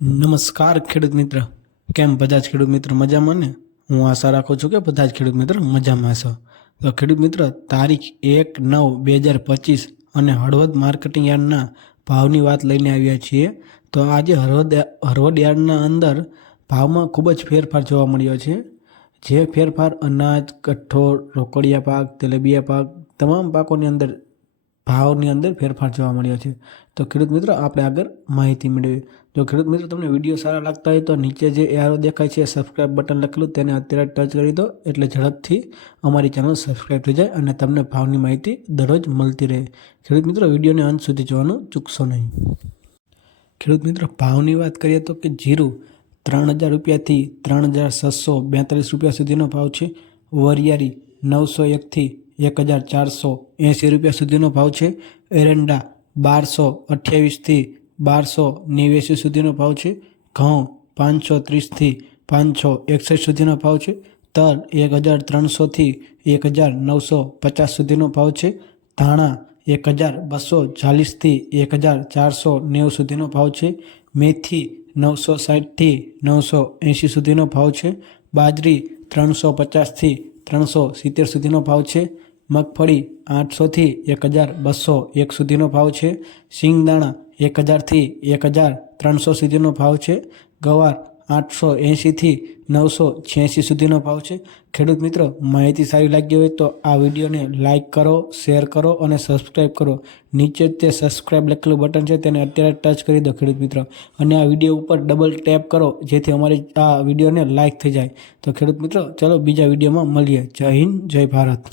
નમસ્કાર ખેડૂત મિત્ર, કેમ બધા જ ખેડૂત મિત્ર મજામાં ને? હું આશા રાખું છું કે બધા જ ખેડૂત મિત્ર મજામાં હશો. તો ખેડૂત મિત્ર, તારીખ 1/9/2025 અને હળવદ માર્કેટિંગ યાર્ડના ભાવની વાત લઈને આવ્યા છીએ. તો આજે હળવદ યાર્ડના અંદર ભાવમાં ખૂબ જ ફેરફાર જોવા મળ્યો છે. જે ફેરફાર અનાજ, કઠોળ, રોકડિયા પાક, તેલીબિયા પાક તમામ પાકોની અંદર ભાવની અંદર ફેરફાર જોવા મળ્યો છે. તો ખેડૂત મિત્રો, આપણે આગળ માહિતી મેળવીએ. જો ખેડૂત મિત્રો તમને વિડીયો સારા લાગતા હોય તો નીચે જે એરો દેખાય છે સબસ્ક્રાઇબ બટન લખેલું તેને અત્યારે ટચ કરી દો, એટલે ઝડપથી અમારી ચેનલ સબસ્ક્રાઇબ થઈ જાય અને તમને ભાવની માહિતી દરરોજ મળતી રહે. ખેડૂત મિત્રો, વિડીયોને અંત સુધી જોવાનું ચૂકશો નહીં. ખેડૂત મિત્રો, ભાવની વાત કરીએ તો કે જીરું 3000 રૂપિયાથી 3642 રૂપિયા સુધીનો ભાવ છે. વરિયાળી 901થી 1480 રૂપિયા સુધીનો ભાવ છે. એરંડા 1228થી 1289 સુધીનો ભાવ છે. ઘઉં 530થી 561 સુધીનો ભાવ છે. તલ 1300થી 1950 સુધીનો ભાવ છે. ધાણા 1240થી 1490 સુધીનો ભાવ છે. મેથી 960થી 980 સુધીનો ભાવ છે. બાજરી 350થી 370 સુધીનો ભાવ છે. મગફળી 800થી 1201 સુધીનો ભાવ છે. સિંગદાણા 1000થી 1300 સુધીનો ભાવ છે. ગવાર 880થી 986 સુધીનો ભાવ છે. ખેડૂત મિત્રો, માહિતી સારી લાગી હોય તો આ વિડીયોને લાઇક કરો, શેર કરો અને સબસ્ક્રાઈબ કરો. નીચે તે સબસ્ક્રાઈબ લખેલું બટન છે તેને અત્યારે ટચ કરી દો ખેડૂત મિત્રો, અને આ વિડીયો ઉપર ડબલ ટેપ કરો જેથી અમારી આ વિડીયોને લાઇક થઈ જાય. તો ખેડૂત મિત્રો, ચલો બીજા વિડીયોમાં મળીએ. જય હિન્દ, જય ભારત.